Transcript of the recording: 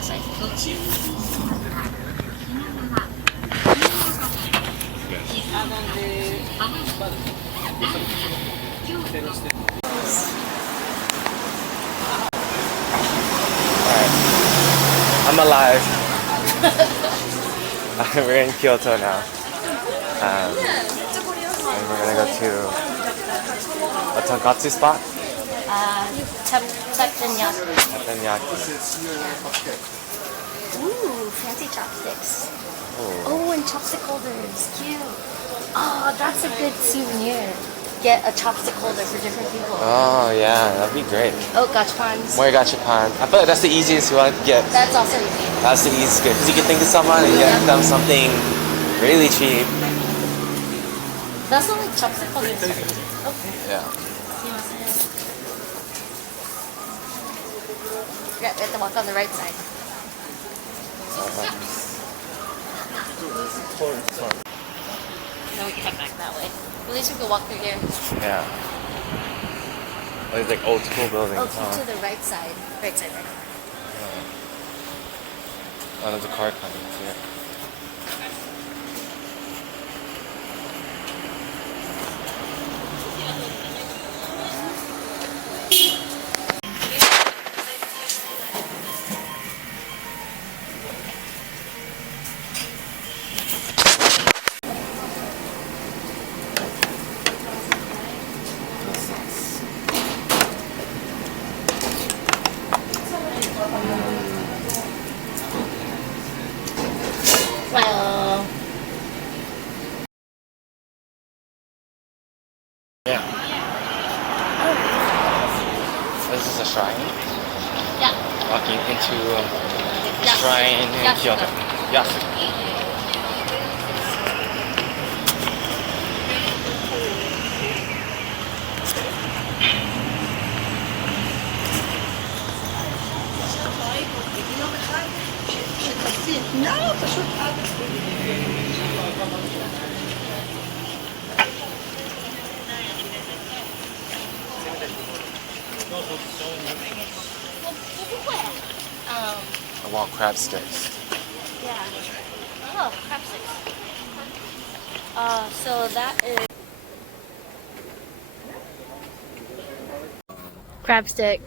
that side. Alright. I'm alive. We're in Kyoto now. And we're gonna go to a tonkatsu spot. Teppanyaki. Teppanyaki. Ooh, fancy chopsticks. Oh. Oh, and chopstick holders. Cute. Oh, that's a good souvenir. Get a chopstick holder for different people. Oh yeah, that'd be great. Oh, gachapans. More gachapan. I feel like that's the easiest one to get. That's also easy. That's the easiest gift because you can think of someone and get them something really cheap. That's not like chopstick holders. Okay. Yeah. Yeah, we have to walk on the right side. Then we can head back that way. At least we can walk through here. Yeah. Oh, these like old school buildings. Oh, keep to the right side. Right side, right. Oh, there's a car coming here. Well, Yeah. This is a shrine. yeah. Walking into a Yasuko. shrine in Yasuko. Kyoto. Yasuko. I want crab sticks. Yeah. Oh, crab sticks. So that is crab stick.